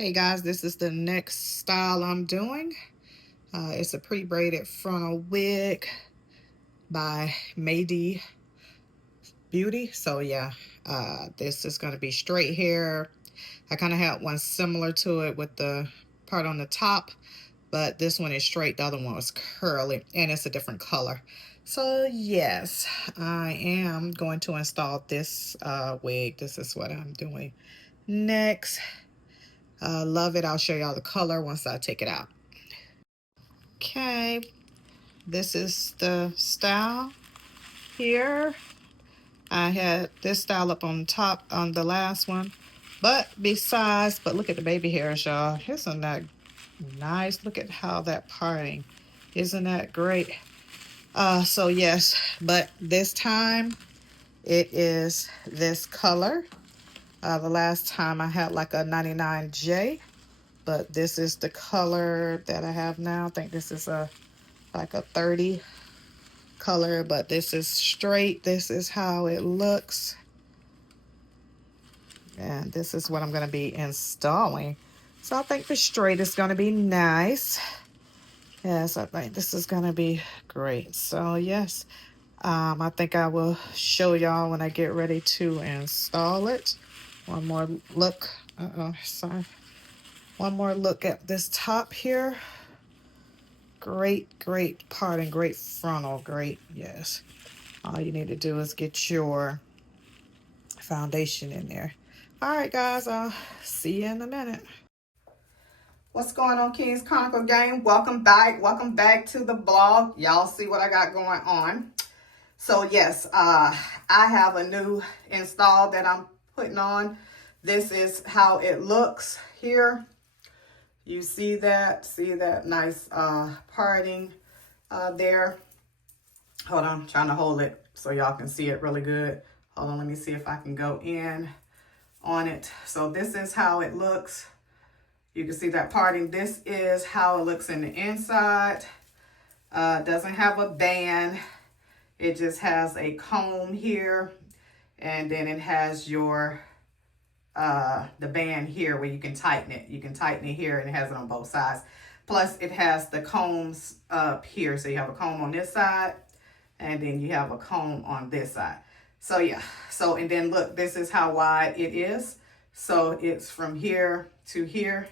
Okay guys, this is the next style I'm doing. It's a pre-braided frontal wig by Mady Beauty. So yeah, this is going to be straight hair. I kind of had one similar to it with the part on the top, but this one is straight. The other one was curly, and it's a different color. So yes, I am going to install this wig. This is what I'm doing next. Love it. I'll show y'all the color once I take it out. Okay, this is the style here. I had this style up on top on the last one, but look at the baby hairs, y'all. Isn't that nice? Look at how that parting, isn't that great? So yes, but this time it is this color. The last time I had like a 99J, but this is the color that I have now. I think this is like a 30 color, but this is straight. This is how it looks, and this is what I'm going to be installing. So I think the straight is going to be nice. Yes, I think this is going to be great. So yes, I think I will show y'all when I get ready to install it. One more look. Sorry. One more look at this top here. Great parting, great frontal, great. Yes, all you need to do is get your foundation in there. All right guys, I'll see you in a minute. What's going on, Kings Chronicle gang? Welcome back to the blog. Y'all see what I got going on. So yes, I have a new install that I'm putting on. This is how it looks here. You see that nice parting there. Hold on, I'm trying to hold it so y'all can see it really good. Hold on, let me see if I can go in on it. So this is how it looks. You can see that parting. This is how it looks in the inside. Doesn't have a band. It just has a comb here, and then it has your the band here where you can tighten it. You can tighten it here, and it has it on both sides. Plus it has the combs up here. So you have a comb on this side, and then you have a comb on this side. So yeah, so and then look, this is how wide it is. So it's from here to here.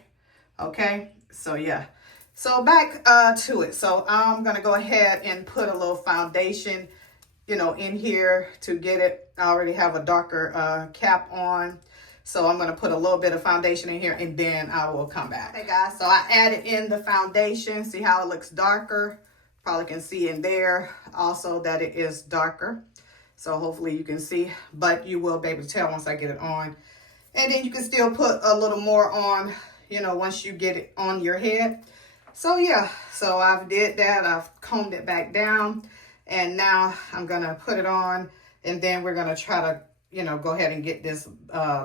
Okay, so yeah, so back to it. So I'm gonna go ahead and put a little foundation, in here to get it. I already have a darker cap on, so I'm gonna put a little bit of foundation in here, and then I will come back. Hey guys, so I added in the foundation. See how it looks darker? Probably can see in there also that it is darker. So hopefully you can see, but you will be able to tell once I get it on. And then you can still put a little more on, once you get it on your head. So yeah, so I've did that. I've combed it back down, and now I'm gonna put it on, and then we're gonna try to, go ahead and get this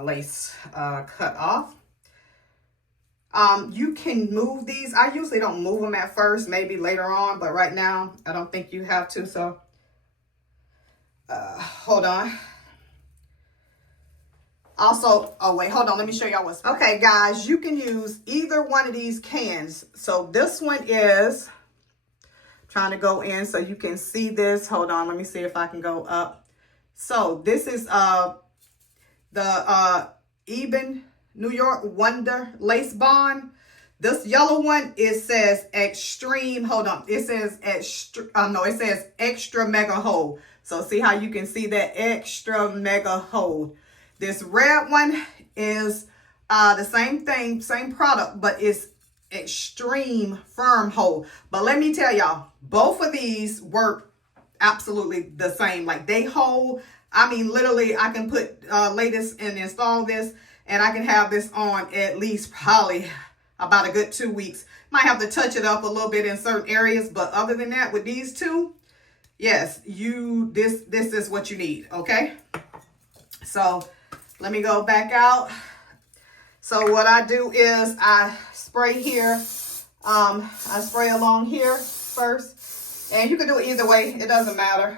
lace cut off. You can move these. I usually don't move them at first, maybe later on, but right now I don't think you have to. So hold on. Also, oh wait, hold on, let me show y'all what's okay, guys. You can use either one of these cans. So this one is trying to go in so you can see this. Hold on, let me see if I can go up. So this is the Eben New York Wonder Lace Bond. This yellow one, it says extreme. Hold on, it says extra. No, it says extra mega hold. So see how you can see that extra mega hold. This red one is the same thing, same product, but it's extreme firm hold. But let me tell y'all, both of these work absolutely the same. Like they hold. I mean, literally, I can put latest and install this, and I can have this on at least probably about a good 2 weeks. Might have to touch it up a little bit in certain areas, but other than that, with these two, yes, this is what you need. Okay, so let me go back out. So what I do is I spray here. I spray along here first. And you can do it either way. It doesn't matter.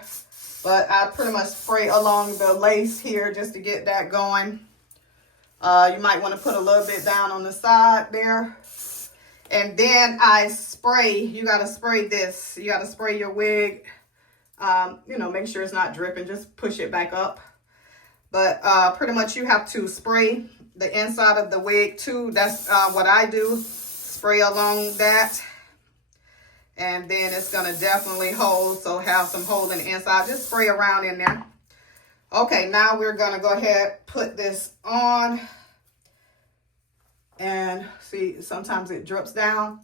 But I pretty much spray along the lace here just to get that going. You might want to put a little bit down on the side there. And then I spray. You got to spray this. You got to spray your wig. You know, make sure it's not dripping. Just push it back up. But pretty much you have to spray the inside of the wig too. That's what I do. Spray along that. And then it's going to definitely hold. So have some hold in the inside. Just spray around in there. Okay, now we're going to go ahead, put this on. And see, sometimes it drips down.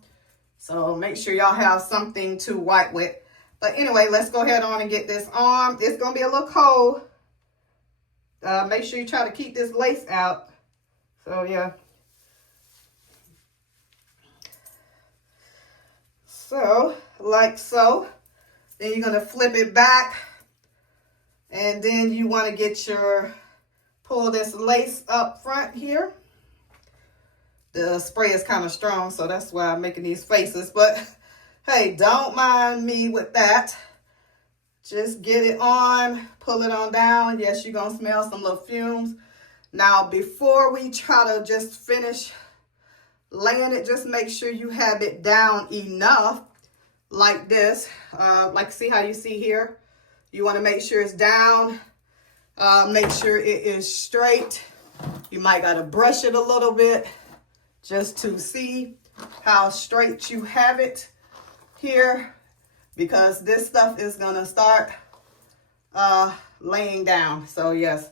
So make sure y'all have something to wipe with. But anyway, let's go ahead on and get this on. It's going to be a little cold. Make sure you try to keep this lace out. So, yeah. So, like so. Then you're going to flip it back. And then you want to get pull this lace up front here. The spray is kind of strong, so that's why I'm making these faces. But, hey, don't mind me with that. Just get it on, pull it on down. Yes, you're going to smell some little fumes. Now, before we try to just finish laying it, just make sure you have it down enough like this. Like, see how you see here? You want to make sure it's down. Make sure it is straight. You might got to brush it a little bit just to see how straight you have it here, because this stuff is going to start laying down. So, yes.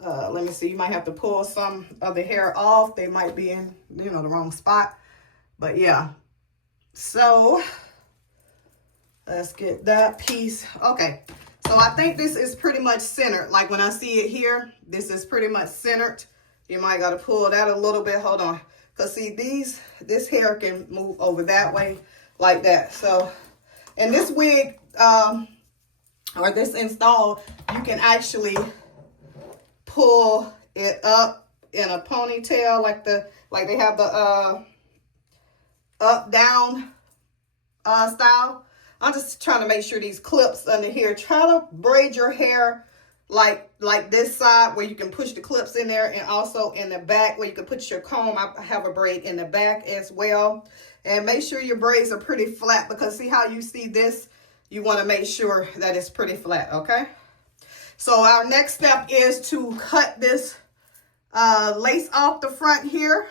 Let me see. You might have to pull some of the hair off. They might be in, you know, the wrong spot. But, yeah. So, let's get that piece. Okay. So, I think this is pretty much centered. Like, when I see it here, this is pretty much centered. You might got to pull that a little bit. Hold on. Because, see, this hair can move over that way like that. So, and this wig, or this install, you can actually pull it up in a ponytail like they have the up down style. I'm just trying to make sure these clips under here. Try to braid your hair like this side where you can push the clips in there, and also in the back where you can put your comb. I have a braid in the back as well. And make sure your braids are pretty flat, because see how you see this? You want to make sure that it's pretty flat, okay? So our next step is to cut this lace off the front here.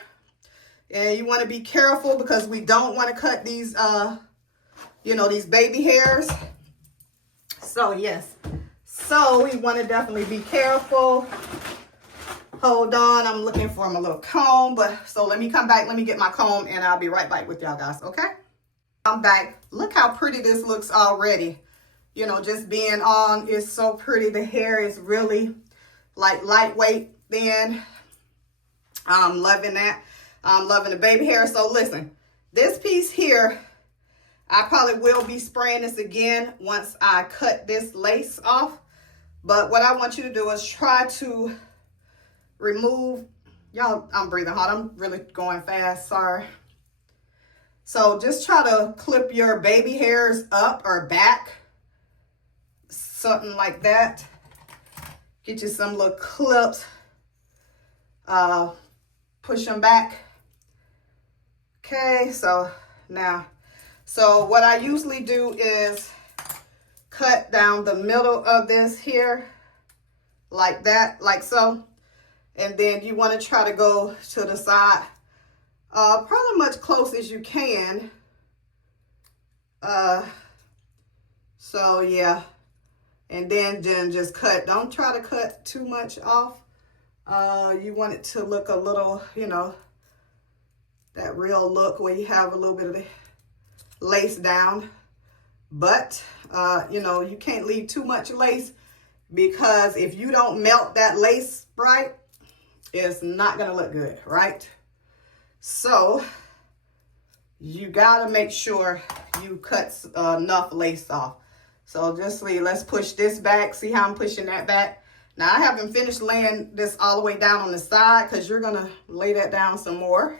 And you want to be careful, because we don't want to cut these, you know, these baby hairs. So, yes. So, we want to definitely be careful. Hold on. I'm looking for my little comb. So, let me come back. Let me get my comb, and I'll be right back with y'all guys, okay? I'm back. Look how pretty this looks already. You know, just being on is so pretty. The hair is really, like, lightweight, thin. I'm loving that. I'm loving the baby hair. So, listen. This piece here, I probably will be spraying this again once I cut this lace off. But what I want you to do is try to remove, y'all, I'm breathing hard. I'm really going fast, sorry. So just try to clip your baby hairs up or back, something like that. Get you some little clips, push them back. Okay, so now, so what I usually do is cut down the middle of this here, like that, like so. And then you want to try to go to the side, probably much close as you can. So yeah, and then just cut. Don't try to cut too much off. You want it to look a little, you know, that real look where you have a little bit of the lace down. But, you know, you can't leave too much lace, because if you don't melt that lace right, it's not going to look good, right? So, you got to make sure you cut enough lace off. So, just let's push this back. See how I'm pushing that back? Now, I haven't finished laying this all the way down on the side, because you're going to lay that down some more.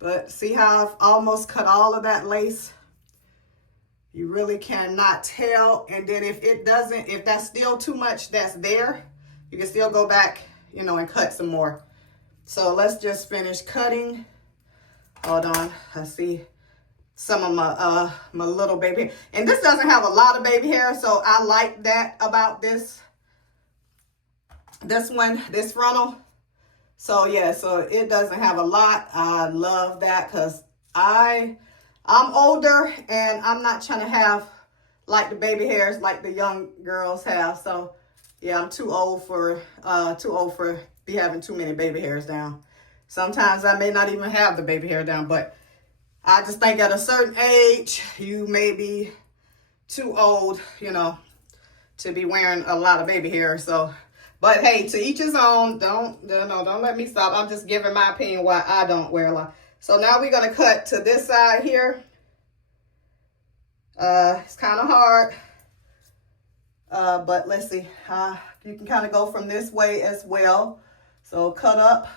But see how I've almost cut all of that lace? You really cannot tell. And then if that's still too much that's there, you can still go back, you know, and cut some more. So let's just finish cutting. Hold on, I see some of my little baby hair. And this doesn't have a lot of baby hair, so I like that about this frontal. So yeah, so it doesn't have a lot. I love that because I'm older and I'm not trying to have like the baby hairs like the young girls have. So yeah, I'm too old for be having too many baby hairs down. Sometimes I may not even have the baby hair down, but I just think at a certain age, you may be too old, you know, to be wearing a lot of baby hair. So, but hey, to each his own. Don't let me stop. I'm just giving my opinion why I don't wear a lot. So now we're gonna cut to this side here. It's kind of hard, but let's see. You can kind of go from this way as well. So cut up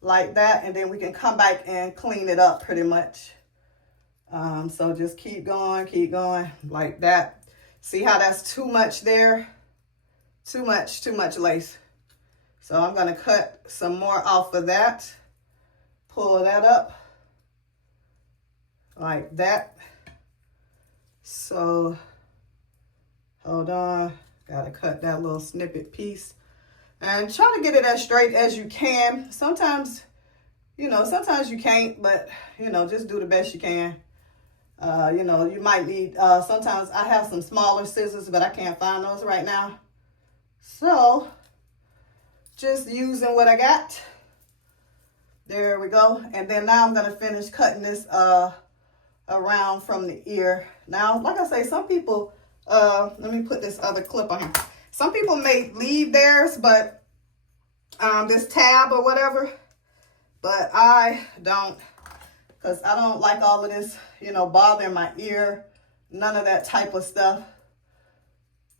like that, and then we can come back and clean it up pretty much. So just keep going like that. See how that's too much there? Too much lace. So I'm gonna cut some more off of that. Pull that up like that. So hold on, gotta cut that little snippet piece. And try to get it as straight as you can. Sometimes, you know, sometimes you can't, but, you know, just do the best you can. You know, you might need, sometimes I have some smaller scissors, but I can't find those right now. So, just using what I got. There we go. And then now I'm going to finish cutting this around from the ear. Now, like I say, some people, let me put this other clip on here. Some people may leave theirs, but this tab or whatever, but I don't, because I don't like all of this, you know, bothering my ear, none of that type of stuff.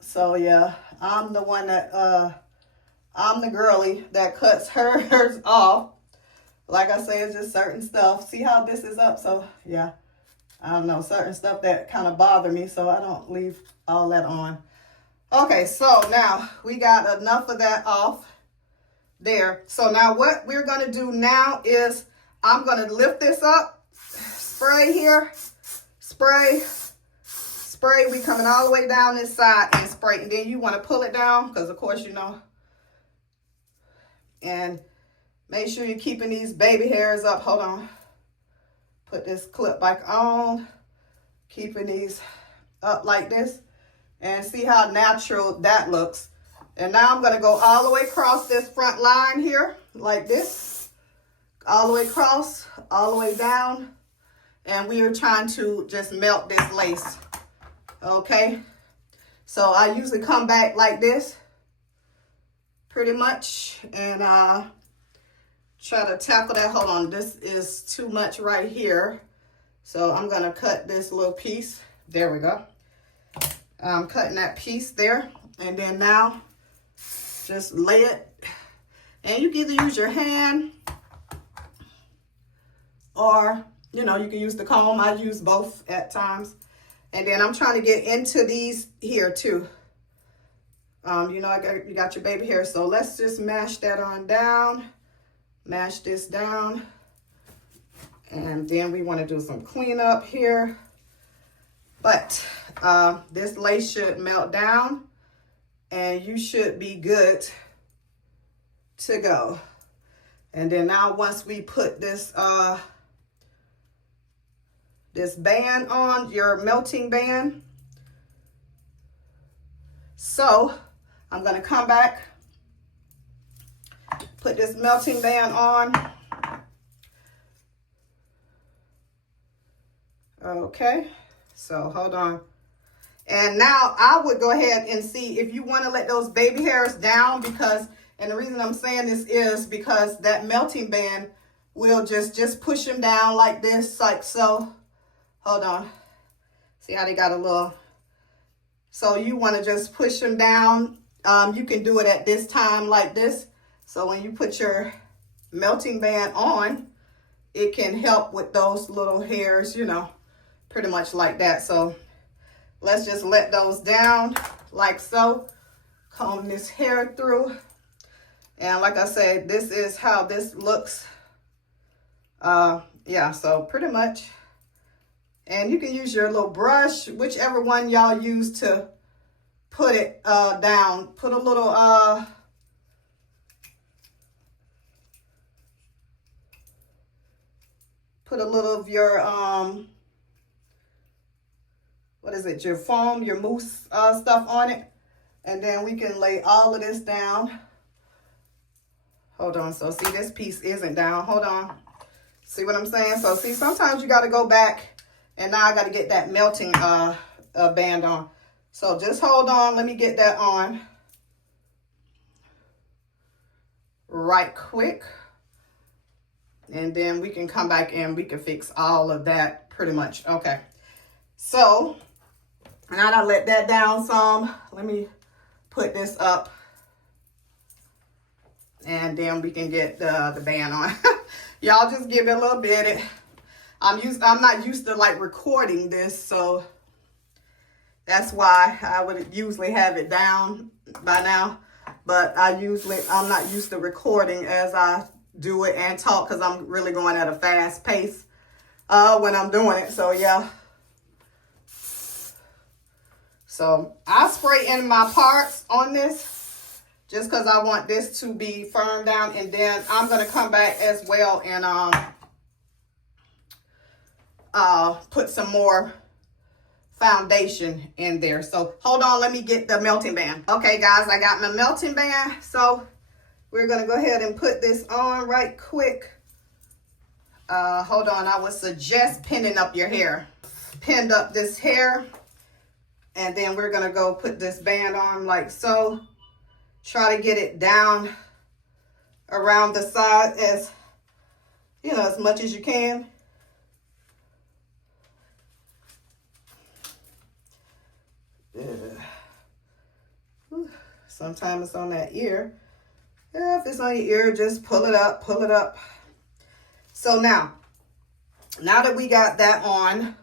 So yeah, I'm the one that, I'm the girly that cuts hers off. Like I say, it's just certain stuff. See how this is up? So yeah, I don't know, certain stuff that kind of bother me, so I don't leave all that on. Okay, so now we got enough of that off there. So now what we're going to do now is I'm going to lift this up, spray here, spray. We coming all the way down this side and spray. And then you want to pull it down because, of course, you know. And make sure you're keeping these baby hairs up. Hold on. Put this clip back on. Keeping these up like this. And see how natural that looks. And now I'm going to go all the way across this front line here, like this. All the way across, all the way down. And we are trying to just melt this lace. Okay? So I usually come back like this, pretty much. And try to tackle that. Hold on, this is too much right here. So I'm going to cut this little piece. There we go. I'm cutting that piece there, and then now just lay it, and you can either use your hand or, you know, you can use the comb. I use both at times. And then I'm trying to get into these here too. You know, you got your baby hair, so let's just mash that on down, mash this down, and then we want to do some cleanup here. But this lace should melt down and you should be good to go. And then now once we put this this band on, your melting band. So I'm going to come back, put this melting band on. Okay. So hold on. And now I would go ahead and see if you want to let those baby hairs down, because, and the reason I'm saying this is because that melting band will just push them down like this, like so. Hold on. See how they got a little, so you want to just push them down. You can do it at this time like this. So when you put your melting band on, it can help with those little hairs, you know. Pretty much like that. So let's just let those down like so. Comb this hair through. And like I said, this is how this looks. Yeah, so pretty much. And you can use your little brush, whichever one y'all use to put it down. Put a little of your what is it, your foam, your mousse stuff on it. And then we can lay all of this down. Hold on, so see, this piece isn't down. Hold on. See what I'm saying? So see, sometimes you got to go back, and now I got to get that melting band on. So just hold on, let me get that on right quick. And then we can come back and we can fix all of that pretty much. Okay. So now that I let that down some, let me put this up. And then we can get the band on. Y'all just give it a little bit. I'm not used to like recording this, so that's why I would usually have it down by now. But I'm not used to recording as I do it and talk, because I'm really going at a fast pace when I'm doing it. So yeah. So I spray in my parts on this just because I want this to be firm down, and then I'm going to come back as well and put some more foundation in there. So hold on, let me get the melting band. Okay guys, I got my melting band. So we're going to go ahead and put this on right quick. Hold on, I would suggest pinning up your hair. Pinned up this hair, and then we're going to go put this band on like so. Try to get it down around the side as much as you can. Sometimes it's on that ear. Yeah, if it's on your ear, just pull it up, pull it up. So now that we got that on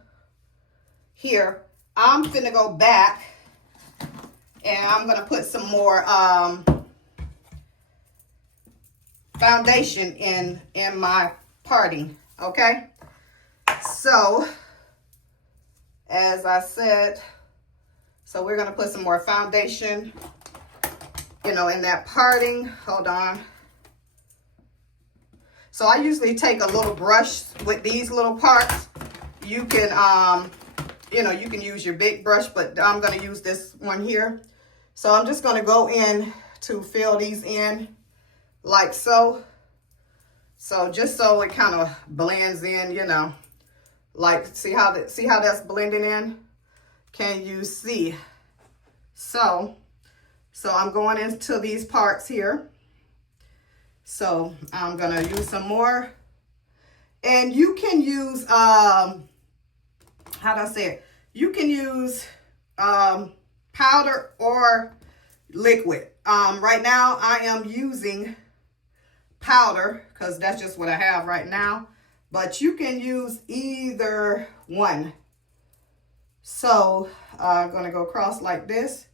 here, I'm finna go back and I'm gonna put some more foundation in my parting. Okay, so as I said, so we're gonna put some more foundation, in that parting. Hold on. So I usually take a little brush with these little parts. You can you can use your big brush, but I'm gonna use this one here. So I'm just gonna go in to fill these in like so. So just so it kind of blends in, like see how that's blending in? Can you see? So I'm going into these parts here. So I'm gonna use some more. And you can use how do I say it? You can use powder or liquid. Right now I am using powder because that's just what I have right now, but you can use either one. So I'm gonna go across like this,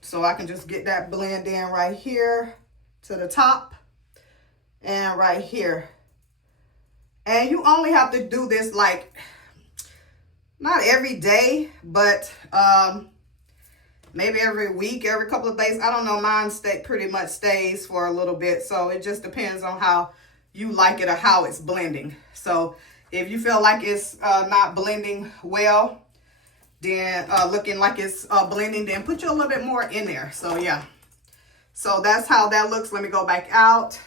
so I can just get that blend in right here to the top and right here. And you only have to do this like not every day, but maybe every week, every couple of days. I don't know, mine pretty much stays for a little bit. So it just depends on how you like it or how it's blending. So if you feel like it's not blending well, then looking like it's blending, then put you a little bit more in there. So yeah, so that's how that looks. Let me go back out.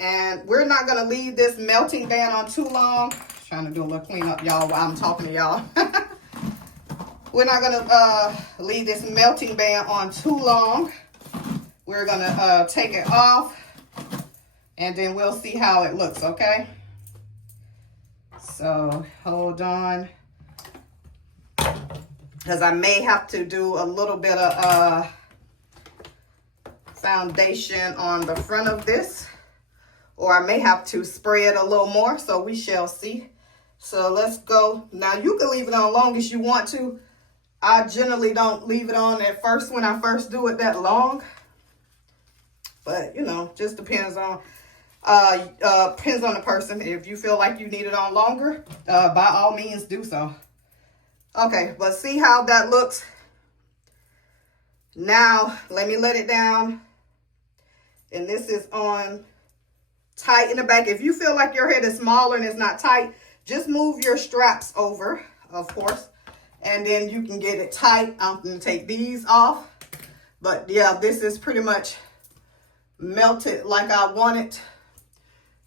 And we're not gonna leave this melting band on too long. Trying to do a little cleanup, y'all, while I'm talking to y'all. We're not gonna leave this melting band on too long. We're gonna take it off, and then we'll see how it looks, okay? So hold on, because I may have to do a little bit of foundation on the front of this, or I may have to spray it a little more, so we shall see. So let's go. Now you can leave it on long as you want to. I generally don't leave it on at first when I first do it that long. But, you know, just depends on the person. If you feel like you need it on longer, by all means do so. Okay, but see how that looks? Now, let me let it down. And this is on tight in the back. If you feel like your head is smaller and it's not tight, just move your straps over, of course. And then you can get it tight. I'm going to take these off. But yeah, this is pretty much melted like I want it.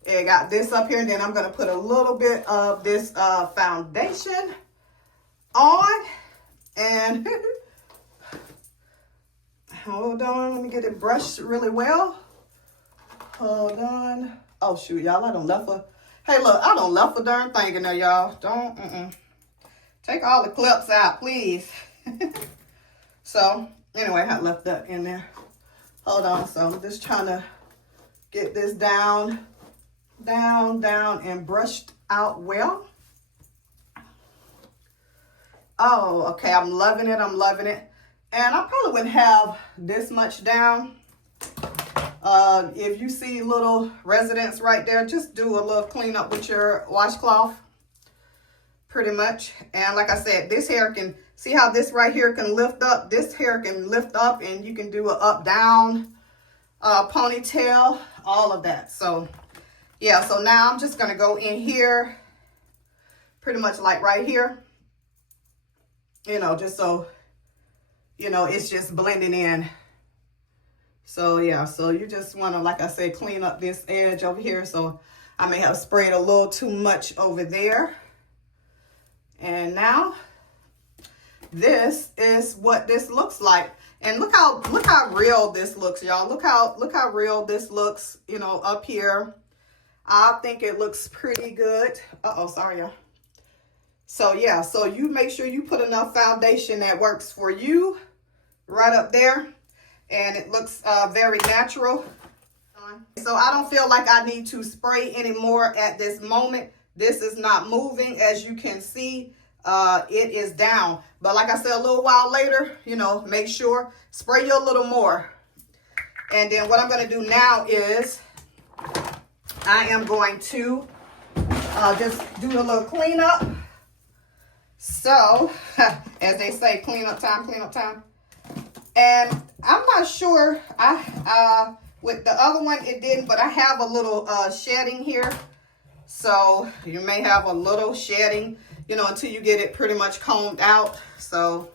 I got this up here. And then I'm going to put a little bit of this foundation on. And hold on. Let me get it brushed really well. Hold on. Oh, shoot, y'all. I don't left a... Hey, look, I don't left a darn thing in there, y'all. Don't... Take all the clips out, please. So, anyway, I left that in there. Hold on. So, I'm just trying to get this down, and brushed out well. Oh, okay. I'm loving it. And I probably wouldn't have this much down. If you see little residents right there, just do a little cleanup with your washcloth. Pretty much. And like I said, this hair can, see how this right here can lift up? This hair can lift up and you can do a up down ponytail, all of that. So yeah, so now I'm just going to go in here pretty much like right here, you know, just so, you know, it's just blending in. So yeah, so you just want to, like I said, clean up this edge over here. So I may have sprayed a little too much over there. And now this is what this looks like. And look how real this looks, y'all. Look how real this looks, you know, up here. I think it looks pretty good. Uh-oh, sorry, y'all. So yeah, so you make sure you put enough foundation that works for you right up there. And it looks very natural. So I don't feel like I need to spray anymore at this moment. This is not moving. As you can see, it is down. But like I said, a little while later, you know, make sure, spray you a little more. And then what I'm going to do now is I am going to just do a little cleanup. So, as they say, cleanup time. And I'm not sure, with the other one it didn't, but I have a little shedding here. So you may have a little shedding, you know, until you get it pretty much combed out. So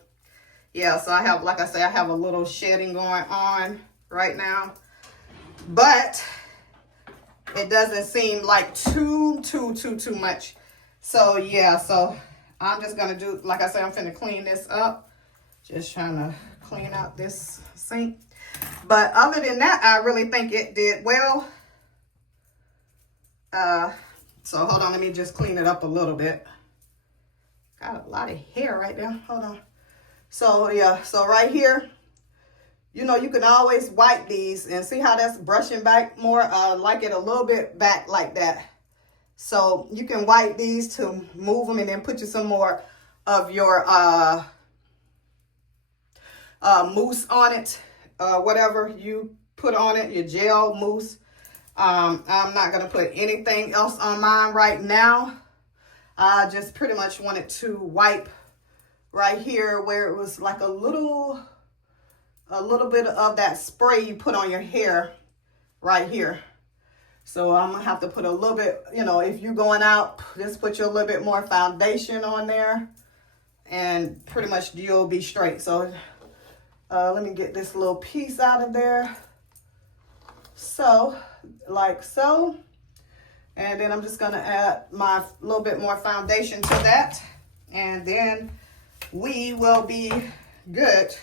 yeah, so I have, like I say, I have a little shedding going on right now. But it doesn't seem like too much. So yeah, so I'm just gonna do, like I said, I'm finna clean this up. Just trying to clean out this sink. But other than that, I really think it did well. So hold on, let me just clean it up a little bit. Got a lot of hair right there. Hold on. So yeah, so right here, you know, you can always wipe these and see how that's brushing back more. Like it a little bit back like that. So you can wipe these to move them and then put you some more of your mousse on it. Whatever you put on it, your gel mousse. I'm not going to put anything else on mine right now. I just pretty much wanted to wipe right here where it was like a little bit of that spray you put on your hair right here. So I'm going to have to put a little bit, you know, if you're going out, just put you a little bit more foundation on there and pretty much you'll be straight. So let me get this little piece out of there. So, like so. And then I'm just going to add my little bit more foundation to that. And then we will be good.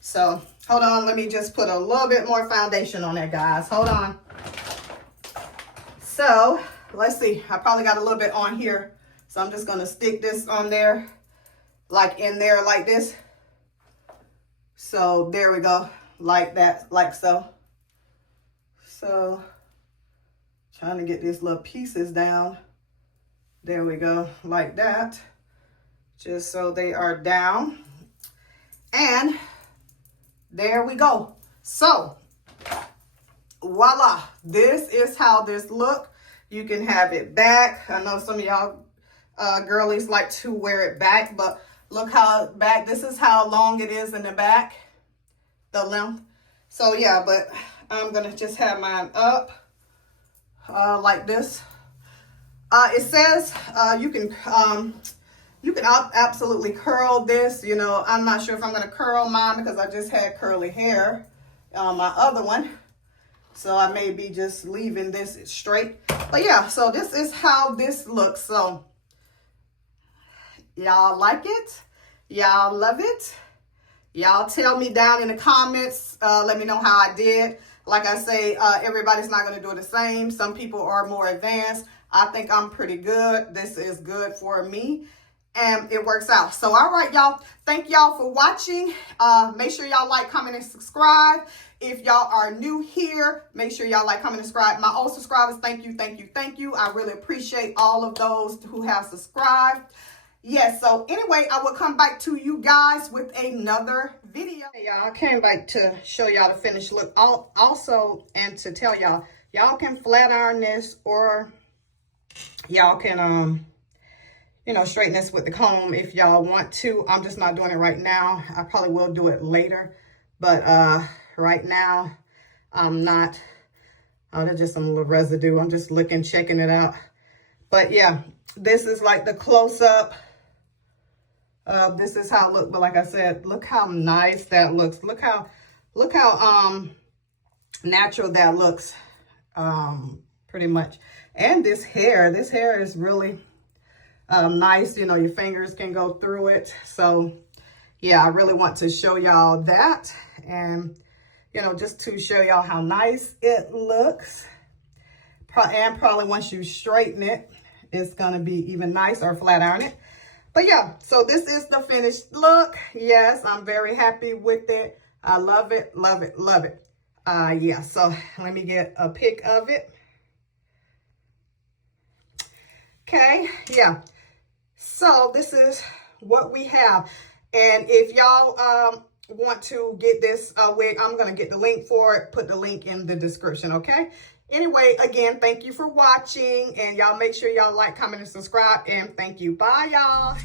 So, hold on. Let me just put a little bit more foundation on there, guys. Hold on. So, let's see. I probably got a little bit on here. So, I'm just going to stick this on there. Like in there like this. So, there we go. Like that. Like so. So, trying to get these little pieces down. There we go, like that. Just so they are down. And there we go. So, voila, this is how this look. You can have it back. I know some of y'all girlies like to wear it back, but look how back, this is how long it is in the back, the length. So yeah, but I'm gonna just have mine up like this. It says you can absolutely curl this. You know, I'm not sure if I'm gonna curl mine because I just had curly hair on my other one. So I may be just leaving this straight. But yeah, so this is how this looks. So y'all like it? Y'all love it? Y'all tell me down in the comments. Let me know how I did. Like I say, everybody's not going to do it the same. Some people are more advanced. I think I'm pretty good. This is good for me. And it works out. So, all right, y'all. Thank y'all for watching. Make sure y'all like, comment, and subscribe. If y'all are new here, make sure y'all like, comment, and subscribe. My old subscribers, thank you, thank you, thank you. I really appreciate all of those who have subscribed. Yes, so anyway, I will come back to you guys with another video. Hey, y'all, I came back to show y'all the finished look. Also, and to tell y'all, y'all can flat iron this, or y'all can, you know, straighten this with the comb if y'all want to. I'm just not doing it right now. I probably will do it later. But right now, I'm not. Oh, there's just some little residue. I'm just looking, checking it out. But yeah, this is like the close-up. This is how it looks. But like I said, look how nice that looks. Look how natural that looks, pretty much. And this hair is really nice. You know, your fingers can go through it. So yeah, I really want to show y'all that, and you know, just to show y'all how nice it looks. And probably once you straighten it, it's gonna be even nicer, or flat iron it. But yeah, so this is the finished look. Yes, I'm very happy with it. I love it, love it, love it. Yeah, so let me get a pic of it. Okay, yeah. So this is what we have. And if y'all want to get this wig, I'm going to get the link for it. Put the link in the description, okay? Anyway, again, thank you for watching. And y'all make sure y'all like, comment, and subscribe. And thank you. Bye, y'all.